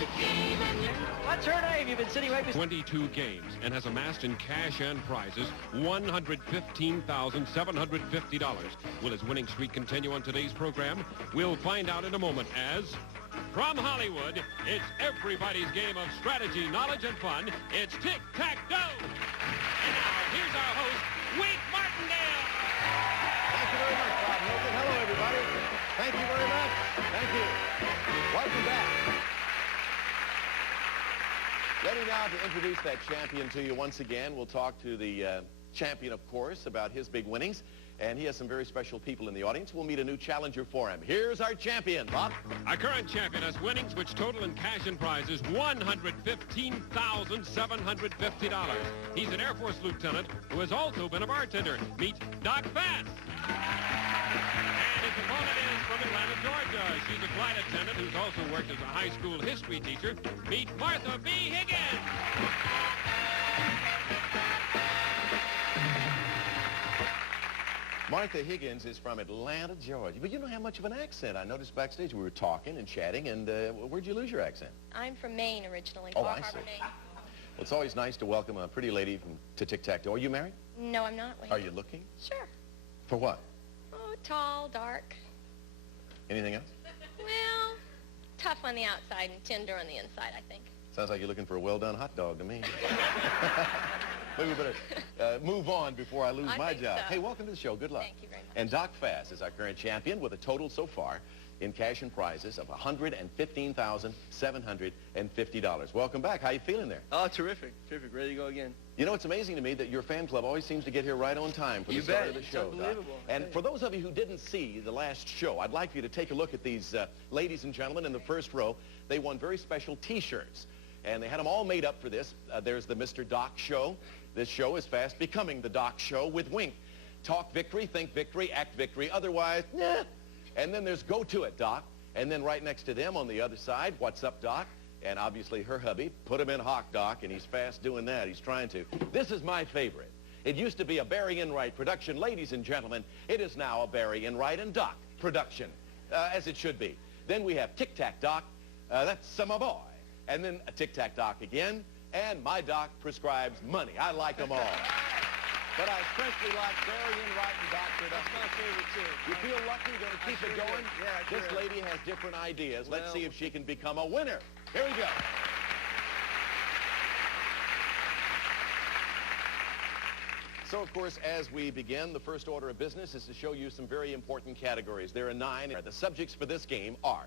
It's a game and you... What's her name? You've been sitting right beside... 22 games and has amassed in cash and prizes $115,750. Will his winning streak continue on today's program? We'll find out in a moment as... From Hollywood, it's everybody's game of strategy, knowledge, and fun. It's Tic-Tac-Toe! And now, here's our host, Wink Martindale! Thank you very much, Bob Hilton. Hello, everybody. Thank you very much. Thank you. Welcome back. Ready now to introduce that champion to you once again. We'll talk to the champion, of course, about his big winnings. And he has some very special people in the audience. We'll meet a new challenger for him. Here's our champion, Bob. Our current champion has winnings which total in cash and prizes $115,750. He's an Air Force lieutenant who has also been a bartender. Meet Doc Fass. And his opponent is from Atlanta, Georgia. She's a flight attendant who's also worked as a high school history teacher. Meet Martha B. Higgins. Martha Higgins is from Atlanta, Georgia. But you don't have much of an accent. I noticed backstage we were talking and chatting, and where'd you lose your accent? I'm from Maine originally, Oh, Bar I see. Harbor, Maine. Well, it's always nice to welcome a pretty lady to Tic-Tac-Toe. Are you married? No, I'm not. Wait. Are you looking? Sure. For what? Oh, tall, dark. Anything else? Well, tough on the outside and tender on the inside, I think. Sounds like you're looking for a well-done hot dog to me. Maybe we better move on before I lose my job. So. Hey, welcome to the show. Good luck. Thank you very much. And Doc Fass is our current champion with a total so far in cash and prizes of $115,750. Welcome back. How you feeling there? Oh, terrific. Terrific. Ready to go again. You know, it's amazing to me that your fan club always seems to get here right on time for the You start bet. of the It's show, Doc. unbelievable. And for those of you who didn't see the last show, I'd like for you to take a look at these ladies and gentlemen in the first row. They won very special T-shirts, and they had them all made up for this. There's the Mr. Doc Show. This show is fast becoming the Doc Show with Wink. Talk victory, think victory, act victory. Otherwise, nah. And then there's Go To It, Doc. And then right next to them on the other side, What's Up, Doc? And obviously her hubby, Put him in hock, Doc, and he's fast doing that. He's trying to. This is my favorite. It used to be a Barry Enright production. Ladies and gentlemen, it is now a Barry Enright and Doc production, as it should be. Then we have Tic-Tac Doc. That's my boy. And then a Tic-Tac Doc again. And my doc prescribes money. I like them all. But I especially like Barry Enright and Doc production. That's my favorite, too. You feel lucky? Going to keep it going? Yeah, This sure. lady has different ideas. Let's Well, see if she can become a winner. Here we go. So, of course, as we begin, the first order of business is to show you some very important categories. There are 9. The subjects for this game are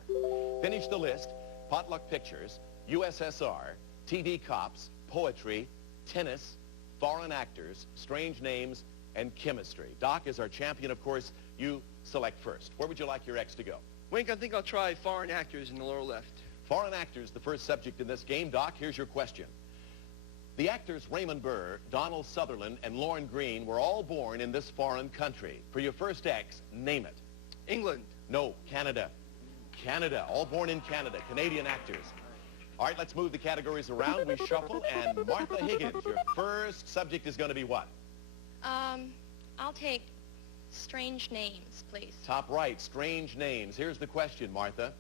Finish the List, Potluck Pictures, USSR, TV Cops, Poetry, Tennis, Foreign Actors, Strange Names, and Chemistry. Doc is our champion, of course. You select first. Where would you like your X to go? Wink, I think I'll try foreign actors in the lower left. Foreign actors, the first subject in this game. Doc, here's your question. The actors Raymond Burr, Donald Sutherland, and Lorne Greene were all born in this foreign country. For your first X, name it. England. No, Canada. Canada, all born in Canada, Canadian actors. All right, let's move the categories around. We shuffle, and Martha Higgins, your first subject is going to be what? I'll take strange names, please. Top right, strange names. Here's the question, Martha.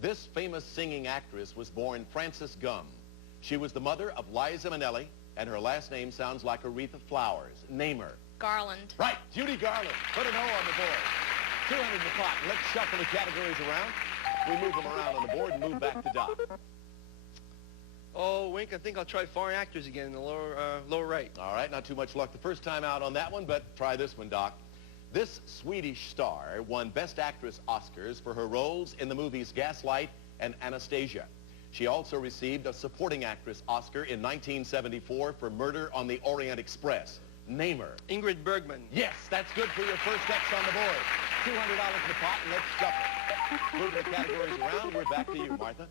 This famous singing actress was born Frances Gumm. She was the mother of Liza Minnelli, and her last name sounds like Aretha Flowers. Name her. Garland. Right, Judy Garland. Put an O on the board. 200 in the pot. Let's shuffle the categories around. We move them around on the board and move back to Doc. Oh, Wink, I think I'll try foreign actors again in the lower right. All right, not too much luck the first time out on that one, but try this one, Doc. This Swedish star won Best Actress Oscars for her roles in the movies Gaslight and Anastasia. She also received a Supporting Actress Oscar in 1974 for Murder on the Orient Express. Name her. Ingrid Bergman. Yes, that's good for your first X on the board. $200 in the pot, and let's shuffle. Moving the categories around, we're back to you, Martha.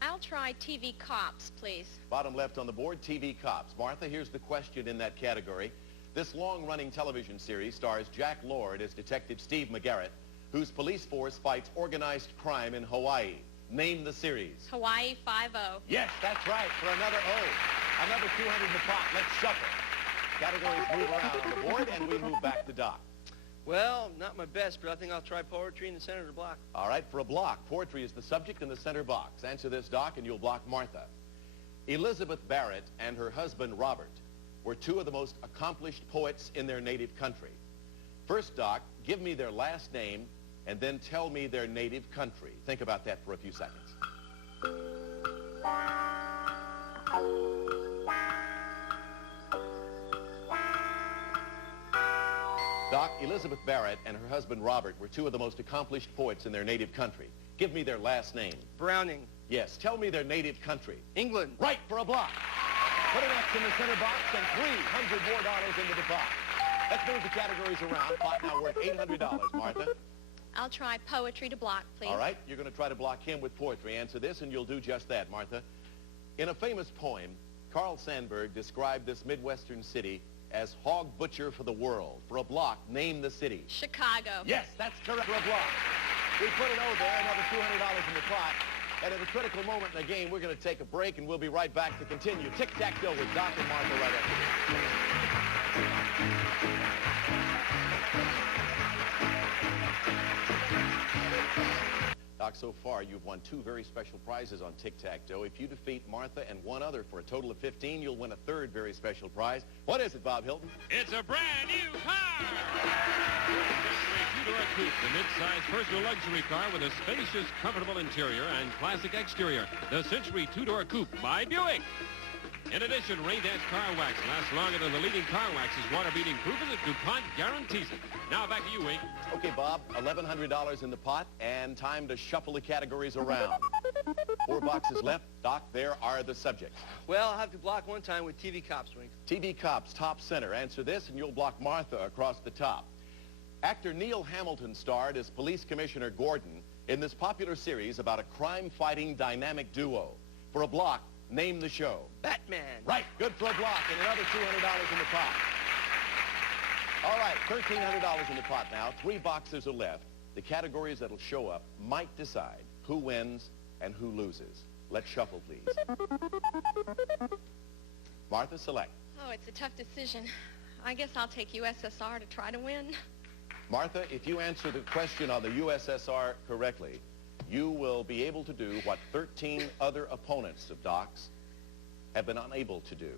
I'll try TV Cops, please. Bottom left on the board, TV Cops. Martha, here's the question in that category. This long-running television series stars Jack Lord as Detective Steve McGarrett, whose police force fights organized crime in Hawaii. Name the series. Hawaii 5-0. Yes, that's right, for another O. Another 200 in the pot. Let's shuffle. Categories move around on the board, and we move back to Doc. Well, not my best, but I think I'll try poetry in the center of the block. All right, for a block, poetry is the subject in the center box. Answer this, Doc, and you'll block Martha. Elizabeth Barrett and her husband, Robert, were two of the most accomplished poets in their native country. First, Doc, give me their last name, and then tell me their native country. Think about that for a few seconds. Doc, Elizabeth Barrett and her husband Robert were two of the most accomplished poets in their native country. Give me their last name. Browning. Yes, tell me their native country. England. Right, for a block. Put an X in the center box and $300 more into the pot. Let's move the categories around. Pot now worth $800, Martha. I'll try poetry to block, please. All right, you're going to try to block him with poetry. Answer this, and you'll do just that, Martha. In a famous poem, Carl Sandburg described this Midwestern city as hog butcher for the world. For a block, name the city. Chicago. Yes, that's correct, for a block. We put it over there, another $200 in the pot. And at a critical moment in the game, we're going to take a break, and we'll be right back to continue Tic-Tac-Toe with Doc and Martha right after this. Doc, so far, you've won 2 very special prizes on Tic-Tac-Toe. If you defeat Martha and 1 other for a total of 15, you'll win a 3rd very special prize. What is it, Bob Hilton? It's a brand new car! Two-door coupe, the mid-size personal luxury car with a spacious, comfortable interior and classic exterior. The Century two-door coupe by Buick. In addition, Rain Dance car wax lasts longer than the leading car wax's water-beating proof, and DuPont guarantees it. Now back to you, Wink. Okay, Bob, $1,100 in the pot, and time to shuffle the categories around. 4 boxes left. Doc, there are the subjects. Well, I'll have to block one time with TV Cops, Wink. TV Cops, top center. Answer this, and you'll block Martha across the top. Actor Neil Hamilton starred as Police Commissioner Gordon in this popular series about a crime-fighting dynamic duo. For a block, name the show. Batman. Right, good for a block, and another $200 in the pot. All right, $1,300 in the pot now. 3 boxes are left. The categories that'll show up might decide who wins and who loses. Let's shuffle, please. Martha, select. Oh, it's a tough decision. I guess I'll take USSR to try to win. Martha, if you answer the question on the USSR correctly, you will be able to do what 13 other opponents of Doc's have been unable to do.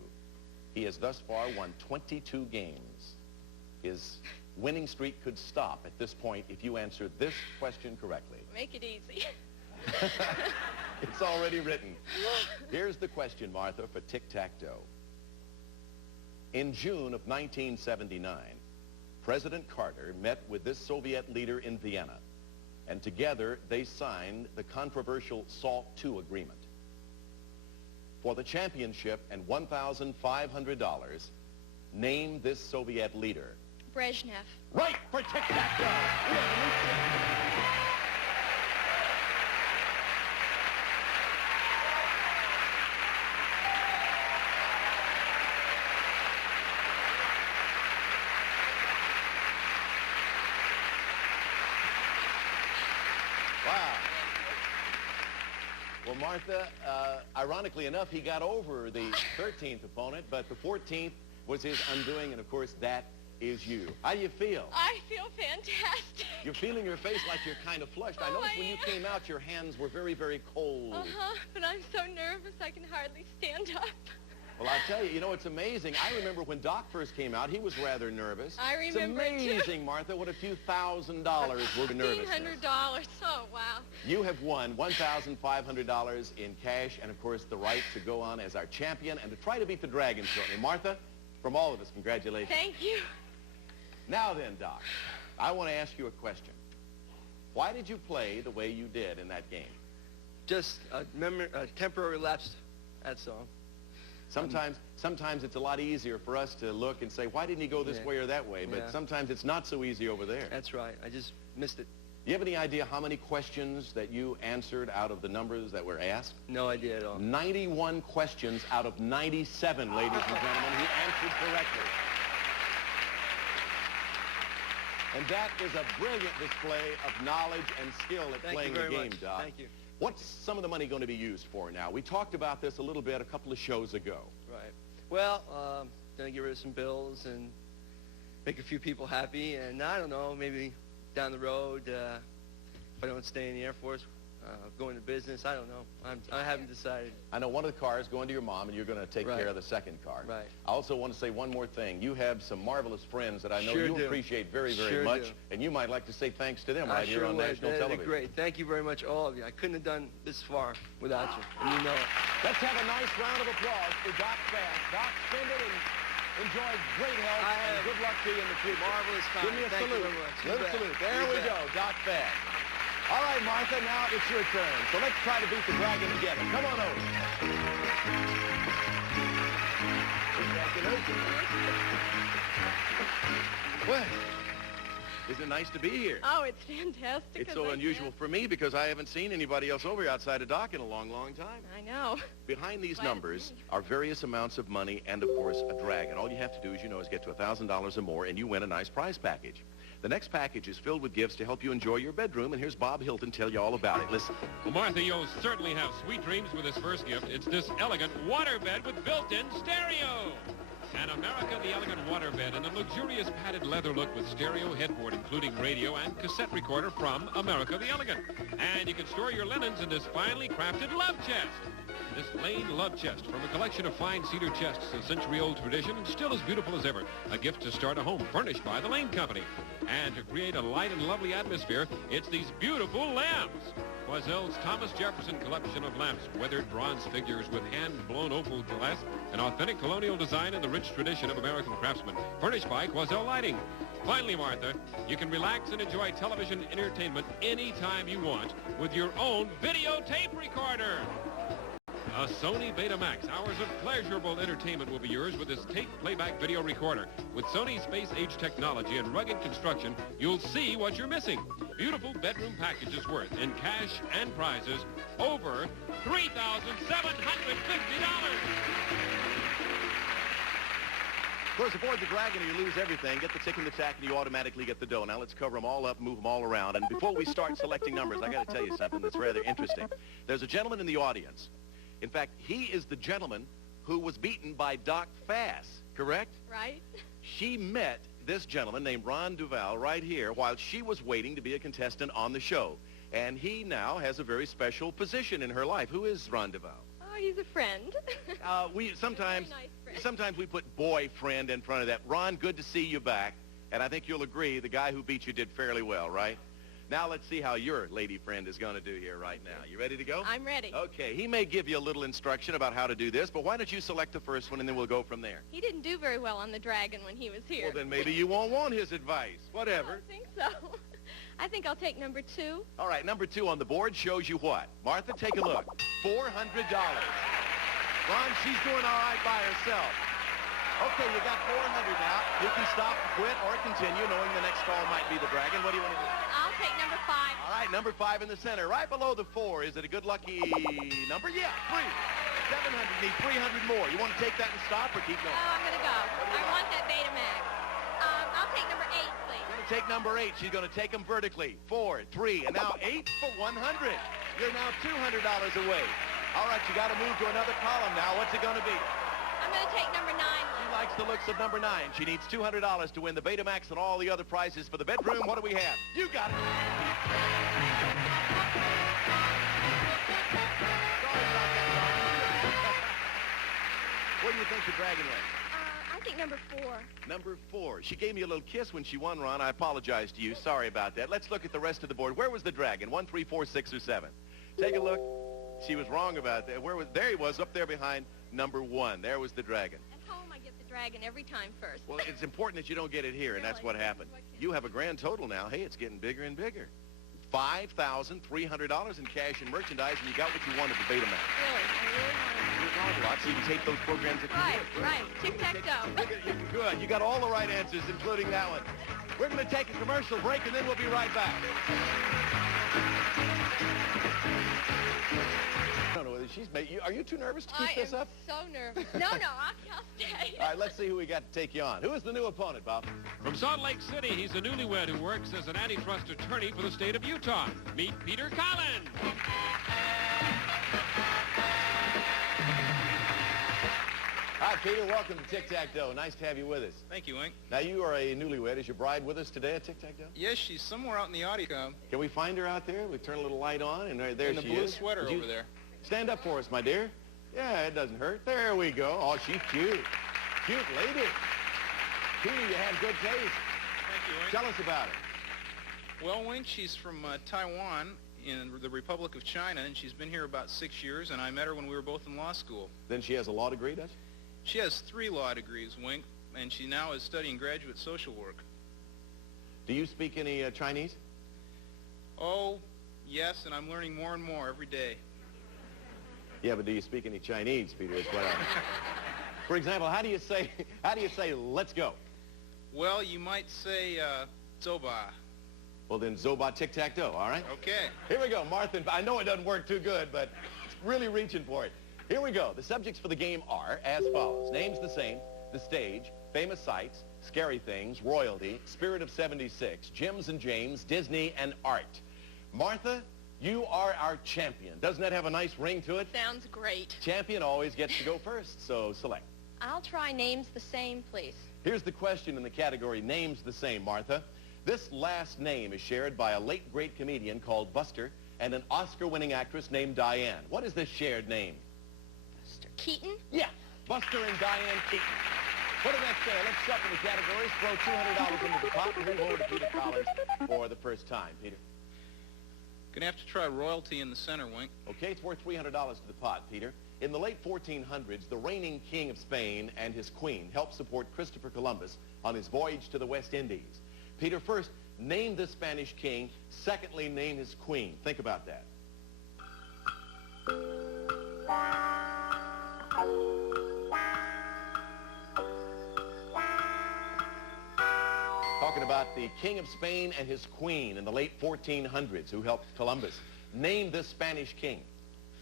He has thus far won 22 games. His winning streak could stop at this point if you answer this question correctly. Make it easy. It's already written. Here's the question, Martha, for Tic-Tac-Toe. In June of 1979, President Carter met with this Soviet leader in Vienna, and together they signed the controversial SALT II agreement. For the championship and $1,500, name this Soviet leader. Brezhnev. Right, for Tic-Tac-Toe. Wow. Well, Martha, ironically enough, he got over the 13th opponent, but the 14th was his undoing, and of course, that is you. How do you feel? I feel fantastic. You're feeling your face like you're kind of flushed. I noticed when you came out, your hands were very, very cold. But I'm so nervous I can hardly stand up. Well, I'll tell you, you know, it's amazing. I remember when Doc first came out, he was rather nervous. I remember It's amazing, Martha, what a few $1,000 were nervous. $1,500. Oh, wow. You have won $1,500 in cash and, of course, the right to go on as our champion and to try to beat the Dragon shortly. Martha, from all of us, congratulations. Thank you. Now then, Doc, I want to ask you a question. Why did you play the way you did in that game? Just a temporary lapse, that's all. Sometimes it's a lot easier for us to look and say, why didn't he go this way or that way? But sometimes it's not so easy over there. That's right. I just missed it. Do you have any idea how many questions that you answered out of the numbers that were asked? No idea at all. 91 questions out of 97, ladies and gentlemen. He answered correctly. And that is a brilliant display of knowledge and skill at playing the game, Doc. Thank you. What's some of the money going to be used for now? We talked about this a little bit a couple of shows ago. Right. Well, gonna get rid of some bills and make a few people happy, and I don't know, maybe down the road, if I don't stay in the Air Force, go into business. I don't know. I haven't decided. I know one of the cars going to your mom, and you're going to take care of the second car. Right. I also want to say one more thing. You have some marvelous friends that I know you appreciate very, very much, and you might like to say thanks to them right here on national television. They're great. Thank you very much, all of you. I couldn't have done this far without you, and you know it. Let's have a nice round of applause for Doc Fass. Doc, spend it and enjoy great health and good luck to you in the future. Marvelous time. Give me a salute. Very much. Little salute. There we go, Doc Fass. All right, Martha, now it's your turn. So let's try to beat the dragon together. Come on over. Well, isn't it nice to be here? Oh, it's fantastic. It's so unusual for me because I haven't seen anybody else over here outside of Doc in a long, long time. I know. Behind these numbers are various amounts of money and, of course, a dragon. All you have to do, as you know, is get to $1,000 or more, and you win a nice prize package. The next package is filled with gifts to help you enjoy your bedroom, and here's Bob Hilton tell you all about it. Listen. Well, Martha, you'll certainly have sweet dreams with this first gift. It's this elegant waterbed with built-in stereo. And America the Elegant Waterbed in a luxurious padded leather look with stereo headboard, including radio and cassette recorder from America the Elegant. And you can store your linens in this finely crafted love chest. This Lane Love Chest from a collection of fine cedar chests, a century-old tradition and still as beautiful as ever. A gift to start a home furnished by the Lane Company. And to create a light and lovely atmosphere, it's these beautiful lamps. Quoizel's Thomas Jefferson collection of lamps, weathered bronze figures with hand-blown opal glass, an authentic colonial design in the rich tradition of American craftsmen, furnished by Quoizel Lighting. Finally, Martha, you can relax and enjoy television entertainment anytime you want with your own videotape recorder. A Sony Betamax. Hours of pleasurable entertainment will be yours with this tape playback video recorder. With Sony space-age technology and rugged construction, you'll see what you're missing. Beautiful bedroom packages worth, in cash and prizes, over $3,750. Of course, aboard the Dragon, you lose everything. Get the tick and the tack, and you automatically get the dough. Now, let's cover them all up, move them all around. And before we start selecting numbers, I got to tell you something that's rather interesting. There's a gentleman in the audience. In fact, he is the gentleman who was beaten by Doc Fass, correct? Right. She met this gentleman named Ron Duval right here while she was waiting to be a contestant on the show. And he now has a very special position in her life. Who is Ron Duval? Oh, he's a friend. Sometimes we put boyfriend in front of that. Ron, good to see you back. And I think you'll agree the guy who beat you did fairly well, right? Now let's see how your lady friend is going to do here right now. You ready to go? I'm ready. Okay, he may give you a little instruction about how to do this, but why don't you select the first one and then we'll go from there. He didn't do very well on the Dragon when he was here. Well, then maybe you won't want his advice. Whatever. I don't think so. I think I'll take number 2. All right, number 2 on the board shows you what? Martha, take a look. $400. Ron, she's doing all right by herself. Okay, you got $400 now. You can stop, quit, or continue, knowing the next call might be the Dragon. What do you want to do? I'll take number 5. All right, number 5 in the center. Right below the 4. Is it a good lucky number? Yeah, 3. 700. Need 300 more. You want to take that and stop or keep going? Oh, I'm going to go. I want that Betamax. I'll take number 8, please. Going to take number 8. She's going to take them vertically. 4, 3, and now 8 for 100. You're now $200 away. All right, you got to move to another column now. What's it going to be? I'm going to take number 9. She likes the looks of number 9. She needs $200 to win the Betamax and all the other prizes for the bedroom. What do we have? You got it. Where do you think the Dragon went? I think number 4. Number 4. She gave me a little kiss when she won, Ron. I apologize to you. Sorry about that. Let's look at the rest of the board. Where was the Dragon? 1, 3, 4, 6, or 7? Take a look. She was wrong about that. There he was, up there behind number 1. There was the Dragon. At home, I get the Dragon every time first. Well, it's important that you don't get it here, and that's what happened. You have a grand total now. Hey, it's getting bigger and bigger. $5,300 in cash and merchandise, and you got what you wanted, the Betamax. Really? I really want A lot, so you can tape those programs if you Right, want. right. Tic-tac-toe. Good. You got all the right answers, including that one. We're going to take a commercial break, and then we'll be right back. I don't know whether she's made you. Are you too nervous to keep this up? I am so nervous. No, I'll stay. All right, let's see who we got to take you on. Who is the new opponent, Bob? From Salt Lake City, he's a newlywed who works as an antitrust attorney for the state of Utah. Meet Peter Collins. Hi, Peter. Welcome to Tic-Tac-Toe. Nice to have you with us. Thank you, Wink. Now, you are a newlywed. Is your bride with us today at Tic-Tac-Toe? Yes, she's somewhere out in the audio. Can we find her out there? We turn a little light on, and there In the she blue is. sweater Would you over there. Stand up for us, my dear. Yeah, it doesn't hurt. There we go. Oh, she's cute. Cute lady. Peter, you have good taste. Thank you, Wink. Tell us about it. Well, Wink, she's from Taiwan in the Republic of China, and she's been here about 6 years, and I met her when we were both in law school. Then she has a law degree, does she? She has 3 law degrees, Wink, and she now is studying graduate social work. Do you speak any Chinese? Oh, yes, and I'm learning more and more every day. Yeah, but do you speak any Chinese, Peter? Is what For example, how do you say let's go? Well, you might say Zoba. Well, then Zoba Tic-Tac-Toe, all right? Okay. Here we go, Martha. I know it doesn't work too good, but it's really reaching for it. Here we go. The subjects for the game are as follows. Names the same, the stage, famous sights, scary things, royalty, Spirit of 76, Jims and James, Disney, and art. Martha, you are our champion. Doesn't that have a nice ring to it? Sounds great. Champion always gets to go first, so select. I'll try names the same, please. Here's the question in the category Names the Same, Martha. This last name is shared by a late great comedian called Buster and an Oscar-winning actress named Diane. What is this shared name? Buster Keaton? Yeah, Buster and Diane Keaton. Put it next there. Let's shuffle the categories, throw $200 into the pot, and move over to Peter Collins for the first time. Peter. Gonna have to try royalty in the center, Wink. Okay, it's worth $300 to the pot, Peter. In the late 1400s, the reigning king of Spain and his queen helped support Christopher Columbus on his voyage to the West Indies. Peter, first, name the Spanish king. Secondly, name his queen. Think about that. Talking about the king of Spain and his queen in the late 1400s who helped Columbus. Name this Spanish king.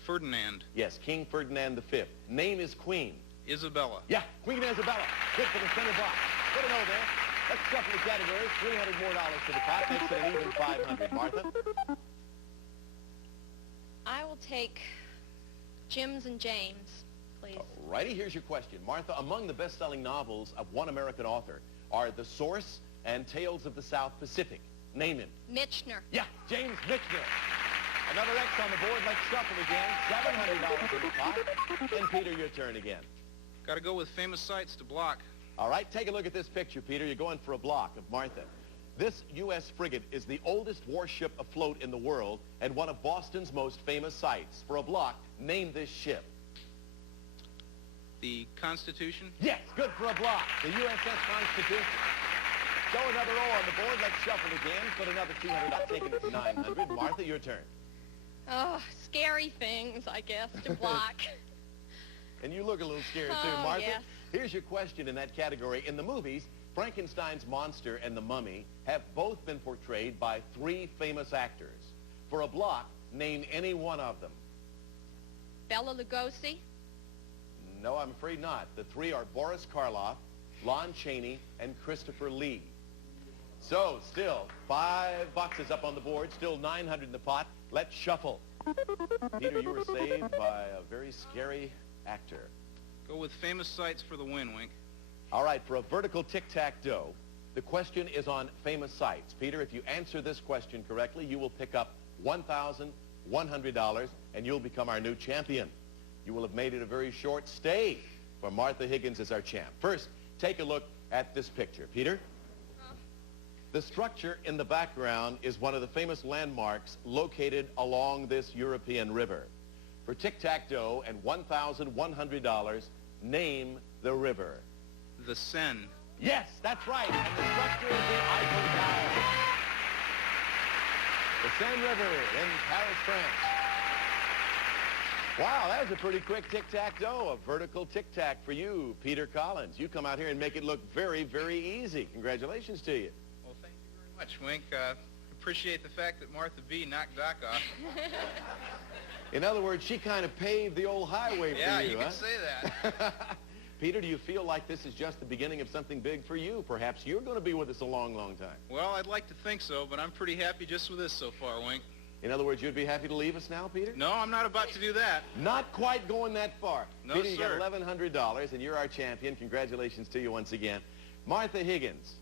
Ferdinand. Yes, King Ferdinand V. Name his queen. Isabella. Yeah, Queen Isabella. Good for the center box. Put it over there. Let's shuffle the categories. $300 more to the pot. Makes it an even 500. Martha? I will take Jims and James, please. Righty, here's your question. Martha, among the best-selling novels of one American author are The Source and Tales of the South Pacific. Name him. Michener. Yeah, James Michener. Another X on the board. Let's shuffle again. $700 in the pot. And Peter, your turn again. Gotta go with famous sights to block. All right, take a look at this picture, Peter. You're going for a block of Martha. This U.S. frigate is the oldest warship afloat in the world and one of Boston's most famous sights. For a block, name this ship. The Constitution. Yes, good for a block. The USS Constitution. Show another O on the board. Let's shuffle again. Put another $200. Taking it to $900. Martha, your turn. Oh, scary things, I guess, to block. And you look a little scared too, Oh, Martha. yes. Here's your question in that category. In the movies, Frankenstein's monster and the mummy have both been portrayed by 3 famous actors. For a block, name any one of them. Bela Lugosi? No, I'm afraid not. The 3 are Boris Karloff, Lon Chaney, and Christopher Lee. So, still, $5 up on the board, still $900 in the pot. Let's shuffle. Peter, you were saved by a very scary actor. Go with famous sights for the win, Wink. All right, for a vertical tic-tac-toe, the question is on famous sights. Peter, if you answer this question correctly, you will pick up $1,100, and you'll become our new champion. You will have made it a very short stay for Martha Higgins as our champ. First, take a look at this picture. Peter? The structure in the background is one of the famous landmarks located along this European river. For tic-tac-toe and $1,100, name the river. The Seine. Yes, that's right. And the structure is the Eiffel Tower. The Seine River in Paris, France. Wow, that was a pretty quick tic-tac-toe, a vertical tic-tac for you, Peter Collins. You come out here and make it look very, very easy. Congratulations to you. Well, thank you very much, Wink. Appreciate the fact that Martha B. knocked Doc off. In other words, she kind of paved the old highway for you, Yeah, you huh? can say that. Peter, do you feel like this is just the beginning of something big for you? Perhaps you're going to be with us a long, long time. Well, I'd like to think so, but I'm pretty happy just with this so far, Wink. In other words, you'd be happy to leave us now, Peter? No, I'm not about to do that. Not quite going that far. No, Peter, you sir. got $1,100, and you're our champion. Congratulations to you once again. Martha Higgins,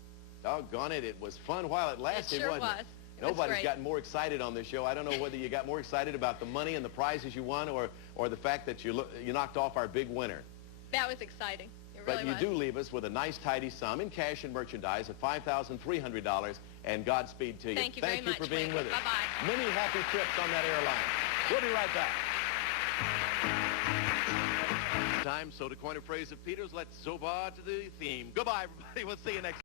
doggone it, it was fun while it lasted, It sure wasn't was. it? It was Nobody's great. gotten more excited on this show. I don't know whether you got more excited about the money and the prizes you won or the fact that you knocked off our big winner. That was exciting. It But really you was. do leave us with a nice, tidy sum in cash and merchandise of $5,300, and Godspeed to you. Thank you very much, for being Wayne. with us. Bye-bye. Many happy trips on that airline. We'll be right back. Time, so to coin a phrase of Peter's, let's zoba to the theme. Goodbye, everybody. We'll see you next